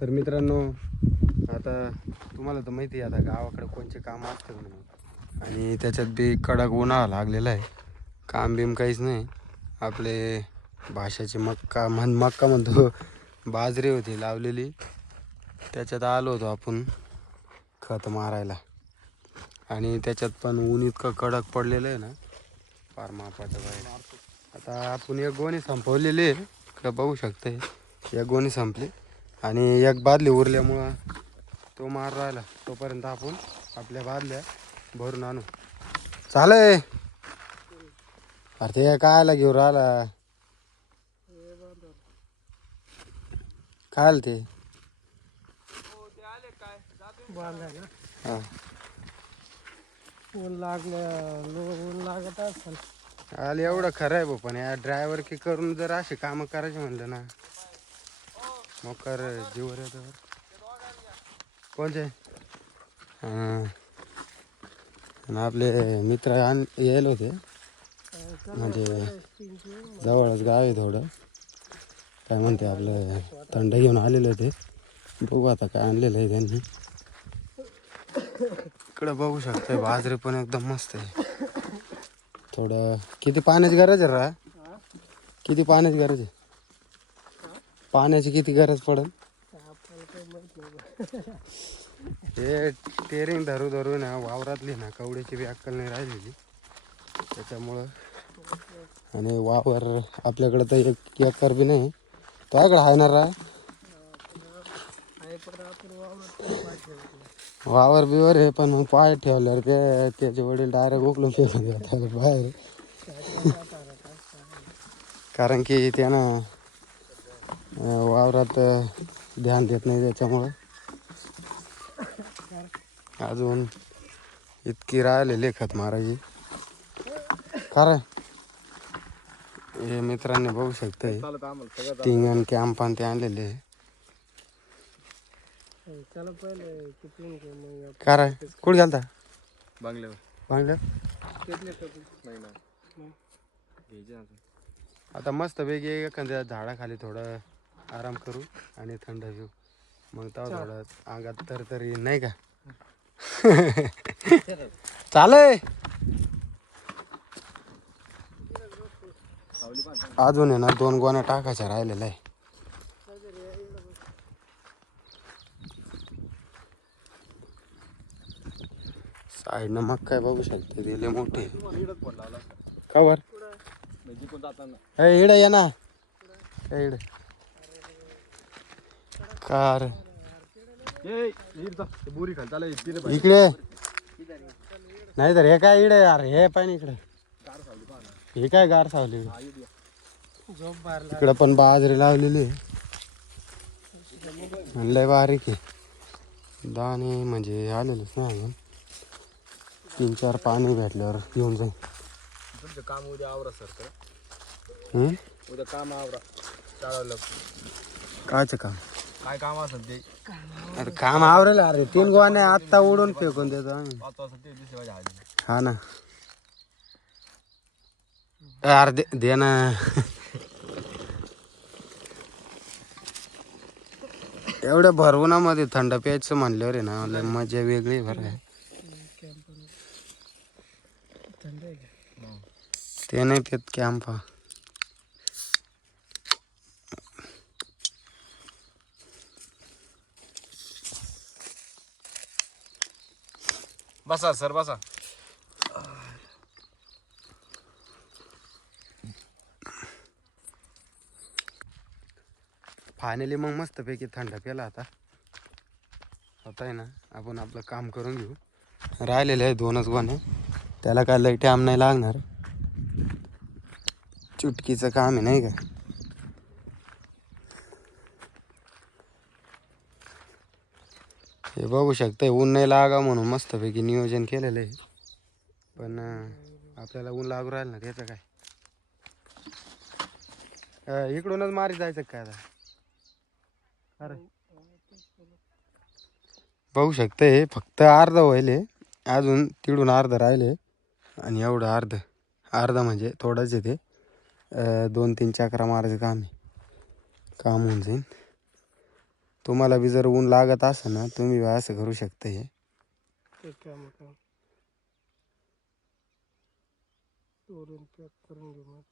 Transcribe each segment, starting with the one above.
तर मित्रांनो, आता तुम्हाला तर माहिती आहे आता गावाकडे कोणचे काम असतात म्हणून, आणि त्याच्यात बी कडक उन्हाळा लागलेला आहे. काम बिम काहीच नाही. आपले भाषाची मक्का म्हणतो, बाजरी होती लावलेली, त्याच्यात आलो होतो आपण खत मारायला. आणि त्याच्यात पण ऊन इतकं कडक पडलेलं आहे ना, फार मापाचं बाहेर. आता आपण एक गोणी संपवलेली आहे, इकडं बघू शकते. एक गोणी संपली आणि एक बादली उरल्यामुळं तो मार राहिला. तोपर्यंत आपण आपल्या बादल्या भरून आणू. चालय अरे ते कायला घेऊन राहिला, काय ते हां ऊन लागत असेल. आलं एवढं खरं आहे भाऊ. पण या ड्रायव्हर की करून जर असे कामं करायचे म्हणलं ना, मग कर जीवर येतं. कोणते हां, आणि आपले मित्र यायला होते, म्हणजे जवळच गाव आहे थोडं. काय म्हणते आपलं थंड घेऊन आलेले होते. बघू आता काय आणलेलं आहे त्यांनी. इकडं बघू शकतोय बाजरी पण एकदम मस्त आहे. थोडं किती पाण्याची गरज आहे रा, किती पाण्याची गरज आहे, पाण्याची किती गरज पडेल. हे टेरिंग धरू ना वावरातली ना कवड्याची बी अक्कल नाही राहिलेली त्याच्यामुळं. आणि वावर आपल्याकडं तर एक एकर बी नाही. तो आकडे आहे ना रा, वावर बिवर आहे. पण मग पाय ठेवल्यावर त्याचे वडील डायरेक्ट उकलून फेकून देतात बाहेर. कारण की त्यानं वावरात ध्यान देत नाही त्याच्यामुळं. अजून इतकी राहिलेली खत मारायची. कारण हे मित्रांनी बघू शकते टिंगन कॅम्प आणि ते आणलेले आहे. काय कुठे गेलता बांगल्यावर आता मस्त पैकी एखाद्या झाडाखाली थोडं आराम करू आणि थंड घेऊ. मग तेव्हा थोडं अंगात तरी नाही का. चालय अजून आहे ना 2 गोण्या टाकायच्या राहिलेल्या आहे. साईडनं मग काय बघू शकते दिले मोठे कवर इड ये ना इड कार इकडे नाही तर हे काय इड यार, हे पाहिजे इकडे. हे काय गार सावली, इकडं पण बाजरी लावलेली लय बारीक आहे. दाणे म्हणजे आलेलेच नाही अजून. 3-4 पाणी भेटल्यावर घेऊन जाईल. तुमचं काम उद्या आवरा सर. उद्या काम आवरा चालवलं. कायचं काम, काय काम असेल ते. अरे काम आवरेल. अरे 3 गोण्या आत्ता उडून फेकून देतो आम्ही. 5 वाजता ते दुसऱ्या वाजे आले. हा ना, अरे दे ना. एवढ्या भरवणामध्ये थंड प्यायचं म्हणल्यावर आहे ना लय मजा वेगळी बरं आहे. ते नाही पेत कॅम्प. बसा सर बसा. फायनली मग मस्तपैकी थंड प्याला. आता आहे ना आपण आपलं काम करून घेऊ. राहिलेले आहे 2च गोणे, त्याला काय लई टाइम नाही लागणार. चुटकीचं काम आहे नाही का. हे बघू शकता ऊन नाही लागा म्हणून मस्तपैकी नियोजन केलेलं आहे. पण आपल्याला ऊन लागू राहिलं ना, त्याचं काय. इकडूनच मारी जायचं काय आता. अरे बघू शकते फक्त अर्धा व्हायले, अजून तिकडून अर्ध राहिले. आणि एवढं अर्ध म्हणजे थोडंच आहे ते. 2-3 चक्रा मारायचं काम आहे, काम होऊन जाईल. तुम्हाला बी जर ऊन लागत असेल ना तुम्ही बी असं करू शकता. हे ते काम काम वरून पॅक करून घेऊ मग.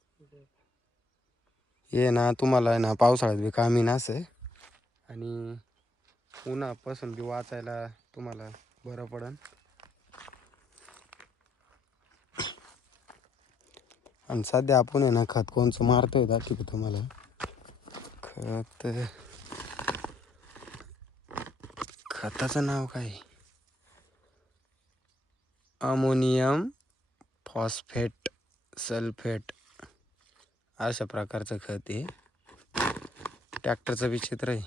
हे ना तुम्हाला आहे ना पावसाळ्यात बी कामी नसे आणि उन्हापासून बी वाचायला तुम्हाला बरं पडन. आणि सध्या आपण आहे ना खत कोणचं मारतोय दाखवतो तुम्हाला. खताचं नाव काय? अमोनियम फॉस्फेट सल्फेट अशा प्रकारचं खत आहे. ट्रॅक्टरचं बी चित्र आहे.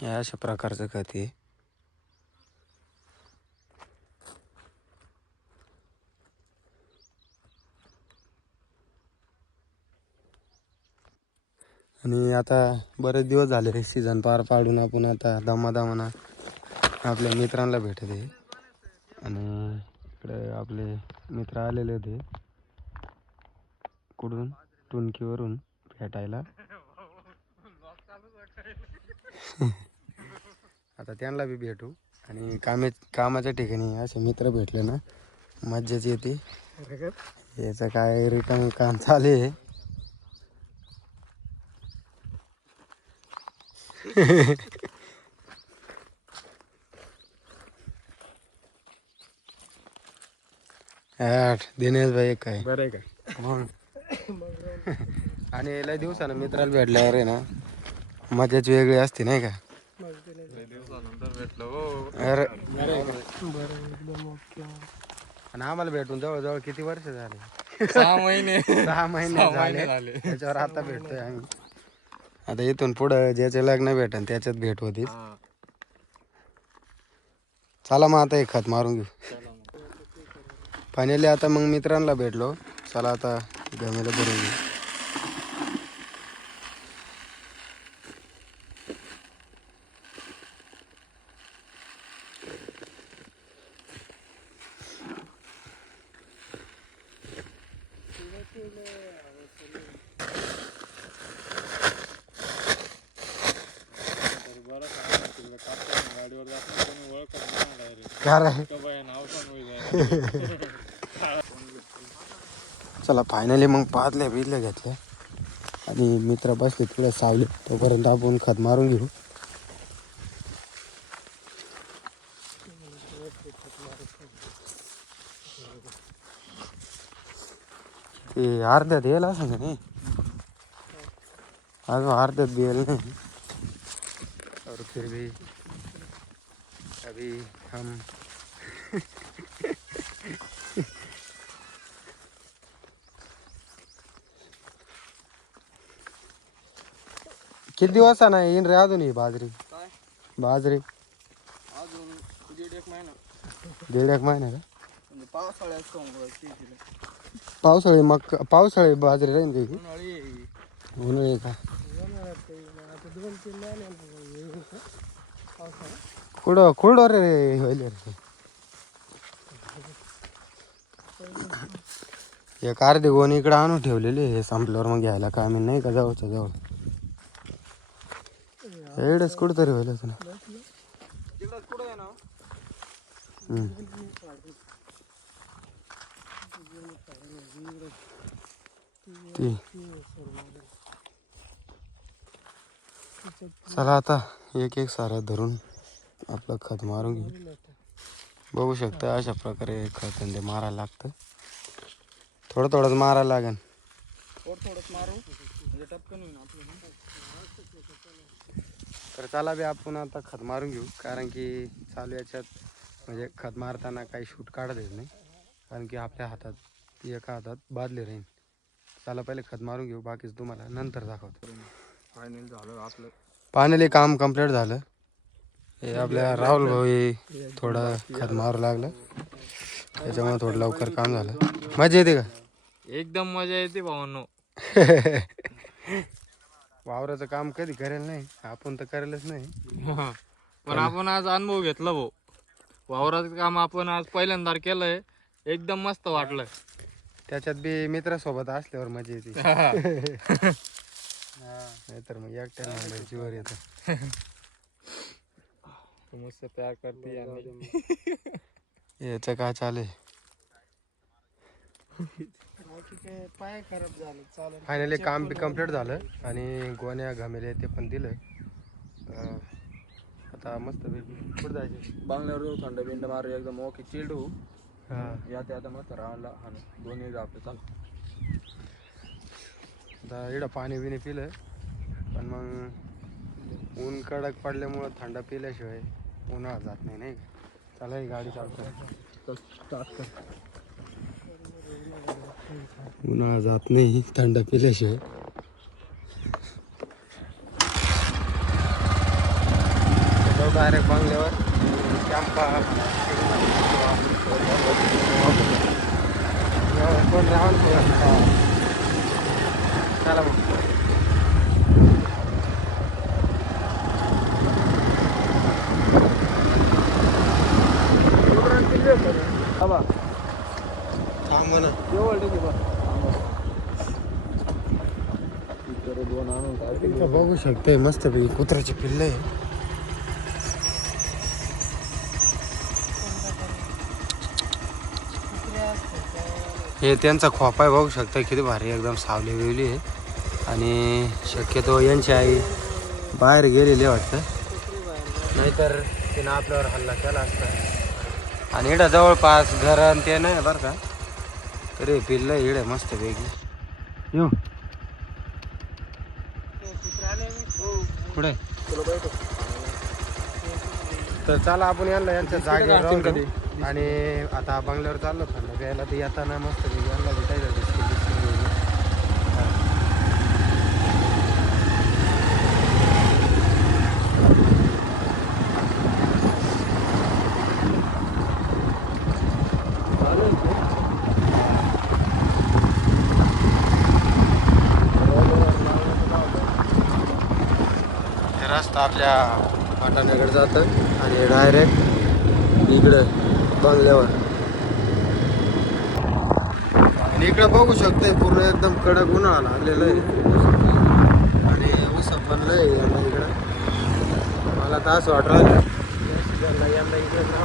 हे अशा प्रकारचं खत आहे. आणि आता बरेच दिवस झाले सीझन पार पाडून आपण आता दमादमानं आपल्या मित्रांना भेटत आहे. आणि इकडे आपले मित्र आलेले होते कुठून टुनकीवरून भेटायला. आता त्यांना बी भेटू. आणि कामाच्या ठिकाणी असे मित्र भेटले ना मज्जाच येते. याचं काय रिटर्न काम चालू आहे. दिनेश भाई काय बरं आहे का? मग आणि लय दिवसानं मित्राला भेटल्यावर आहे ना मजाच वेगळी असते नाही का. दिवसानंतर भेटलो हो. अरे बरं एकदम ओके. आणि आम्हाला भेटून जवळजवळ किती वर्ष झाले? 6 महिने 6 महिने झाले. त्याच्यावर आता भेटतोय आम्ही. आता इथून पुढं ज्याचे लग्न भेटन त्याच्यात भेट होतीच. चला मग आता एक खत मारून घेऊ. फायनली आता मग मित्रांना भेटलो. चला आता गमेला भरून घेऊ. काय रे? चला फायनली मग पाहतल्या बिजल्या घेतल्या आणि मित्र बसले थोडं सावले. तोपर्यंत आपण खत मारून घेऊ. ते अर्ध्यात येईल असं का नाही? अजून अर्ध्यात बी येईल नाही. और फिर भी अभी हम किती दिवसानं येईन रे अजून ही बाजरी? काय? बाजरी अजून 1.5 महिना. 1.5 महिना का? म्हणजे पावसाळ्यात सोंग पावसाळी मग पावसाळी बाजरी राहील का? उन्हाळी उन्हाळी का? आता 2-3 महिने पावसाळा. कुठं रे होईल रे. एक अर्धी गोण इकडे आणून ठेवलेली हे संपल्यावर मग घ्यायला काय मी नाही का जवळच्या जवळ. एवढंच कुठंतरी होईल ना. तिकडं कुठं आहे ना? चला आता एक एक सारा धरून आपलं खत मारून घेऊ. बघू शकता अशा प्रकारे खत ते मारायला लागतं. थोडं थोडंच मारायला लागेल. थोडंच मारू म्हणजे टपकन होईल आपलं. तर चला बी आपण आता खत मारून घेऊ. कारण की चालू याच्यात म्हणजे खत मारताना काही शूट काढत येत नाही. कारण की आपल्या हातात एका हातात बादली राहील. चला पहिले खत मारून घेऊ. बाकीच तुम्हाला नंतर दाखवतो. फायनल झालं आपलं. फायनली काम कंप्लीट झालं. हे आपल्या राहुल भाऊ थोडं खत मारू लागलं. त्याच्यामुळे थोडं लवकर काम झालं. मजा येते का? एकदम मजा येते भावांनो. वावराचं काम कधी करेल नाही आपण तर करेलच नाही. पण आपण आज अनुभव घेतला भाऊ. वावराचं काम आपण आज पहिल्यांदा केलंय. एकदम मस्त वाटलं. त्याच्यात बी मित्रासोबत असल्यावर मजा येते. नाहीतर मग एकट्या नंबरची वर येतं. तू मुझसे प्यार करती है या नहीं? याचं काय चालू आहे? बाकी काय पाय खराब झालं चालेल. फायनली काम बी कम्प्लीट झालं आणि गोण्या घमेले ते पण दिलं. आता मस्त पैकी कुठं जायचं? बांगल्यावर जाऊ, थंड बिंड मारू, एकदम ओके चिल्ड होऊ. हां या ते आता मस्त रावणला हाणू, दोन्ही आपलं चाल. आता इकडं पाणी बिणी पिलं पण मग ऊन कडक पडल्यामुळं थंड पिल्याशिवाय उन्हाळा जात नाही नाही का? चला ही गाडी चालतो. स्टार्ट कर. उन्हाळा जात नाही थंड पिल्याशिवाय. डायरेक्ट बंगल्यावर कॅम्पा कोण राहून चला मग. बाबा थांब म्हणा. जेवळ ठीक आहे दोन आणून काय इथं बघू शकते मस्त पैकी कुत्र्याची पिल्ले आहे. हे त्यांचा खोपा आहे बघू शकता किती भारी एकदम सावली बिवली आहे. आणि शक्यतो यांची आई बाहेर गेलेली वाटतं नाहीतर तिनं आपल्यावर हल्ला केला असता. आणि इकडं जवळपास घर आणि ते नाही बरं का तरी पिल्लं इकडे मस्त पैकी. येऊ पुढे तर चला आपण यांच्या जागेवर राहू कधी. आणि आता बंगल्यावर चाललो थंड प्यायला तर येताना मस्त पैकी यांना भेटायचं बिस्किट बिस्किट घेऊन. हे रस्ता आपल्या वाटाण्याकडे जातं आणि डायरेक्ट इकडं बंगल्यावर. आणि इकडं बघू शकतोय पूर्ण एकदम कडक उन्हाळा लागलेलं आहे. आणि ऊस बनलं आहे यंदा इकडं. मला तर असं वाटलं यंदा इकडे इकडंच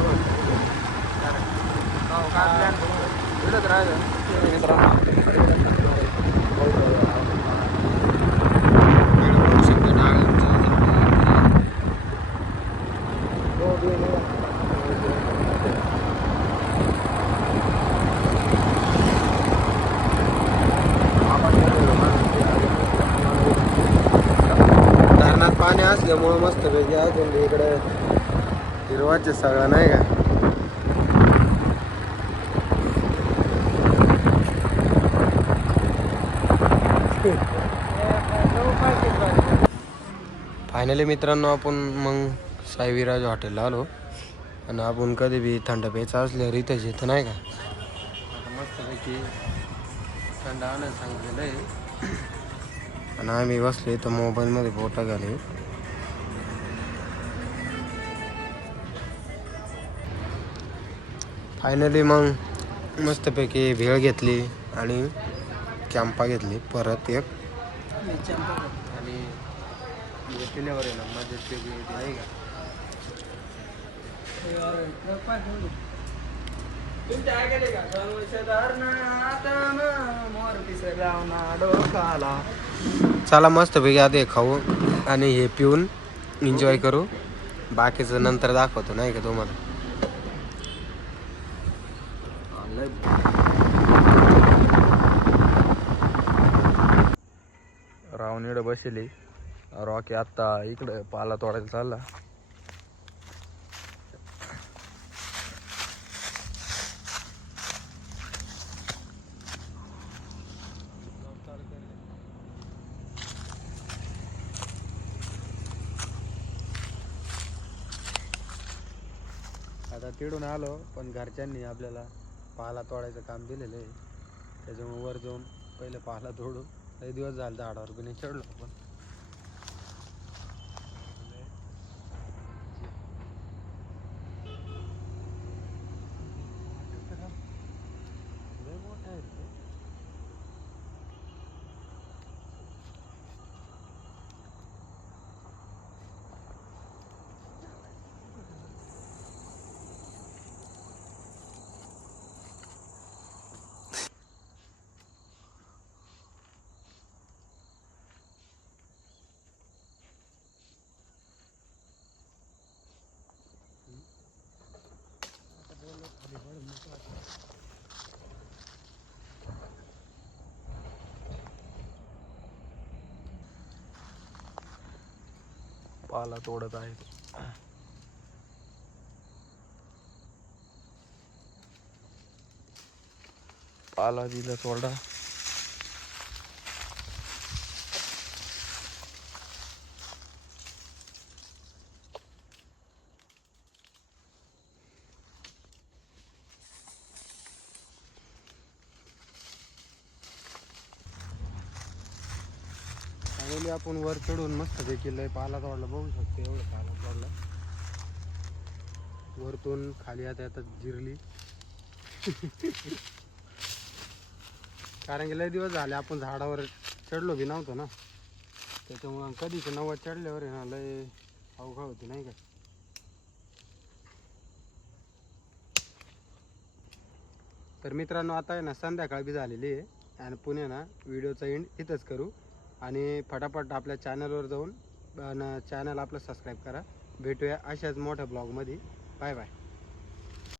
धरणात पाणी असल्यामुळं मस्त पैकी अजून इकडे हिरवाचे सगळं नाही का. फायनली मित्रांनो आपण मग साईविराज हॉटेलला आलो आणि आपण कधी बी थंड प्यायचं असल्यावर इथंच येतं नाही का. आता मस्तपैकी थंड आणायला सांगितलेलं आहे आणि आम्ही बसले तर मोबाईलमध्ये फोटो घाले. फायनली मग मस्तपैकी भेळ घेतली आणि कॅम्पा घेतली परत एक. आणि पिल्यावर आहे ना मजेत वेगळी येते नाही का. चला मस्त पैकी आधी खाऊ आणि हे पिऊन एन्जॉय करू. बाकीचं नंतर दाखवतो नाही का तुम्हाला. रावण इकडे बसली. रॉकी आत्ता इकडे पाला तोडायला चालला. आता तिकडून आलो पण घरच्यांनी आपल्याला पाला तोडायचं काम दिलेलं आहे. त्याच्यामुळे वर जाऊन पहिले पाला तोडू. काही दिवस झाले झाडावर बी नाही चढलो आपण. लय मोठा आहे ते. पाला तोडत आहे तो. पाला दिला तोडा. फायनली आपण वर चढून मस्त देखील पाला तोडला, बघू शकतो एवढं पाला तोडला. वरतून खाली आता जिरली. कारण की लय दिवस झाले आपण झाडावर चढलो बी नव्हतो ना, त्याच्यामुळं कधीच नव्वद चढल्यावर आहे ना लय अवघड होती नाही का. तर मित्रांनो आता आहे ना संध्याकाळ बी झालेली आहे आणि पुणे ना व्हिडिओचा एंड इथंच करू आणि फटाफट आपल्या चॅनलवर जाऊन चॅनल आपलं सबस्क्राईब करा. भेटूया अशाच मोठ्या ब्लॉगमध्ये. Bye bye.